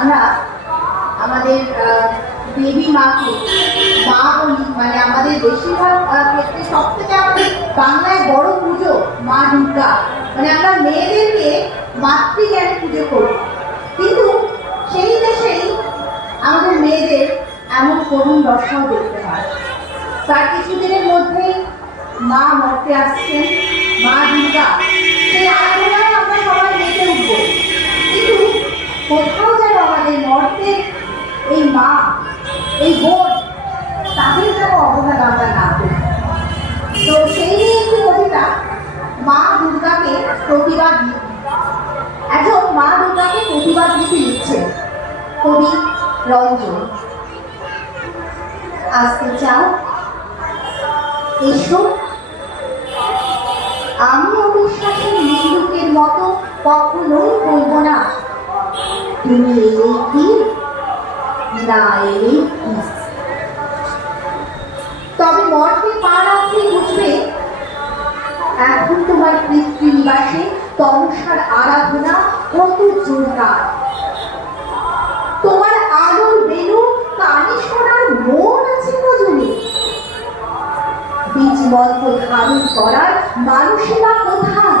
আমরা আমাদের দেবী মাকে, মা বলি মানে আমাদের বেশিরভাগ ক্ষেত্রে সব থেকে আমাদের বাংলায় বড় পুজো মা দুর্গা। মানে আমরা মেয়েদেরকে মাতৃজ্ঞানে পুজো করি। কিন্তু সেই দেশেই আমাদের মেয়েদের এমন করুণ দশাও দেখতে হয়। তার কিছুদিনের মধ্যেই মা মর্তে আসছেন মা দুর্গা। সেই আরাধনায় আমরা সবাই মেতে উঠব। কোথাও যেন আমাদের মর্তের এই মা, এই বোন, তাদের যেন অবহেলা আমরা না করি। তো সেই নিয়ে একটি কবিতা, মা দুর্গাকে প্রতিবাদ একজন মা দুর্গাকে প্রতিবাদ লিখে লিখছেন কবি রঞ্জন। আসতে চাও? এসো। আমি অবিশ্বাসের নিন্দুকের মতো কখনোই বলব না। এলেই কি তবে মর্তে পা রাখতে বুঝবে, এখন তোমার পিতৃনিবাসে তমসার আরাধনা কত জোরদার। তোমার আলোর বেলু কানে শোনার মন আছে কজনে বীজ মন্ত্র ধারণ করার মানুষেরা কোথায়?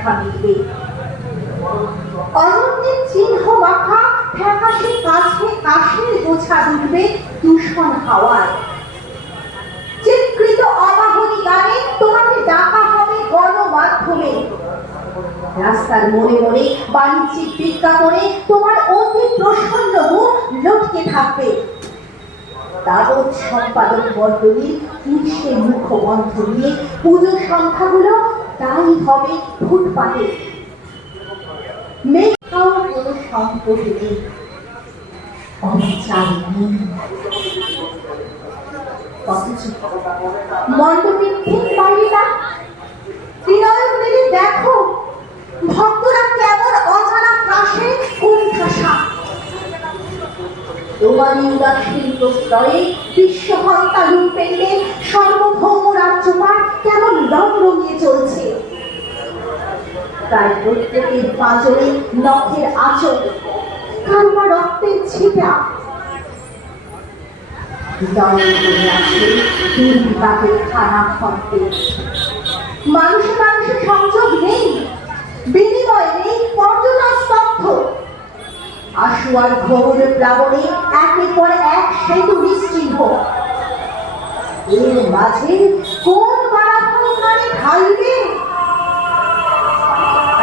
দেখা মিলবে অনন্যের চিহ্ন মাখা ফ্যাকাশে কাছে কাশের গোছা দূষণ হাওয়ায়। চিত্রিত অবাহনী গানে তোমাকে ডাকা হবে গণমাধ্যমে। রাস্তার মোড়ে মোড়ে বাণিজ্যিক বিজ্ঞাপনে তোমার অতি প্রসন্ন মুখ লটকে থাকবে। তাবৎ সম্পাদক মণ্ডলীর কৃষ্ণের মুখবন্ধ নিয়ে পুজো সংখ্যাগুলো তাই হবে ফুটপাতে মেঘাও কোনো সম্পদ নেই? নেই। অথচ ঠিক বাইরেটা মেলে দেখো, ভক্তরা কেমন অজানা কাশে কুণ্ঠাসা রোমানি উদাসীন প্রশ্রয়ে বিশ্বহত্যা লুটপেন্ডে সার্বভৌম রাজ্যপাল কেমন রং রঙিয়ে চলছে? তাই প্রত্যেকের পাঁজরে নখের কারুমা রক্তের ছিটা। মানুষে মানুষের সংযোগ নেই আশুয়ার ঘোর প্লাবনে একের পর এক সেতু নিশ্চিহ্ন এর মাঝে কোন মানে ঢালবে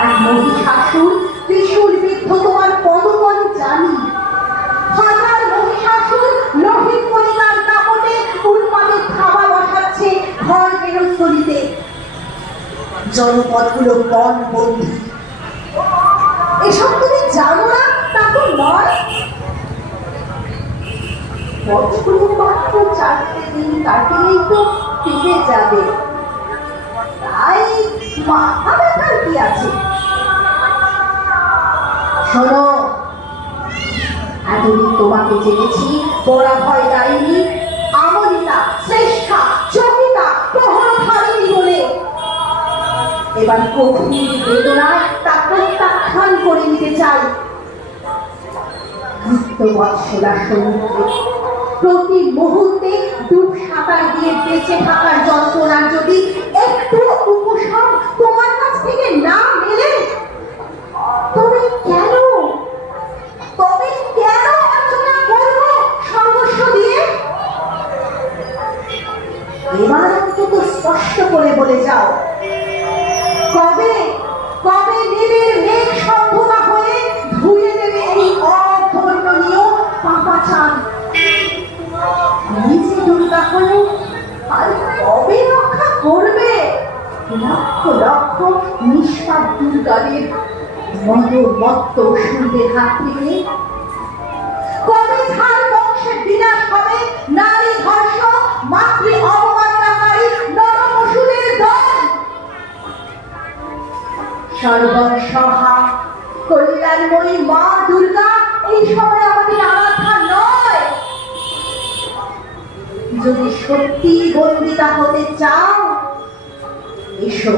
এক মহিষাসুর ত্রিশূল বিদ্ধ তোমার পদতল জানি। হাজার মহিষাসুর বন এসব তুমি জানো না তা ফিরে যাবে। তাই মাথা ব্যথার কি আছে? শোনো, এতদিন তোমাকে জেনেছি বড়া ভয় গাইনি আমলিতা, শ্রেষ্ঠা চকিতা প্রহরধারিণী বলে। এবার গভীর বেদনায় তা প্রত্যাখ্যান করে নিতে চাই বৎসলা সমুদ্রে প্রতি মুহূর্তে ডুব সাঁতার দিয়ে বেঁচে থাকার যন্ত্রণার যদি একটু উপশম তোমার কাছ থেকে না মেলে, তবে কেন? তবে কেন অর্চনা করব সর্বস্ব দিয়ে? এবার অন্তত স্পষ্ট করে বলে যাও। কবে লক্ষ লক্ষ নিষ্পাপ দুর্গাদের মত মত্ত অসুরদের হাত থেকে কবে ঝাড় বংশের বিনাশ হবে? নারী মাতৃ অবমাননাকারী দল। কল্যাণময়ী মা দুর্গা, এই সময় আমাদের আরাধনা নয়। যদি সত্যি বন্দিতা হতে চাও এসো।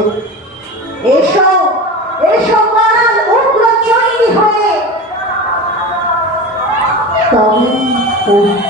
এসো এসো পাড়ার উগ্র চৈরি হয়ে। তবে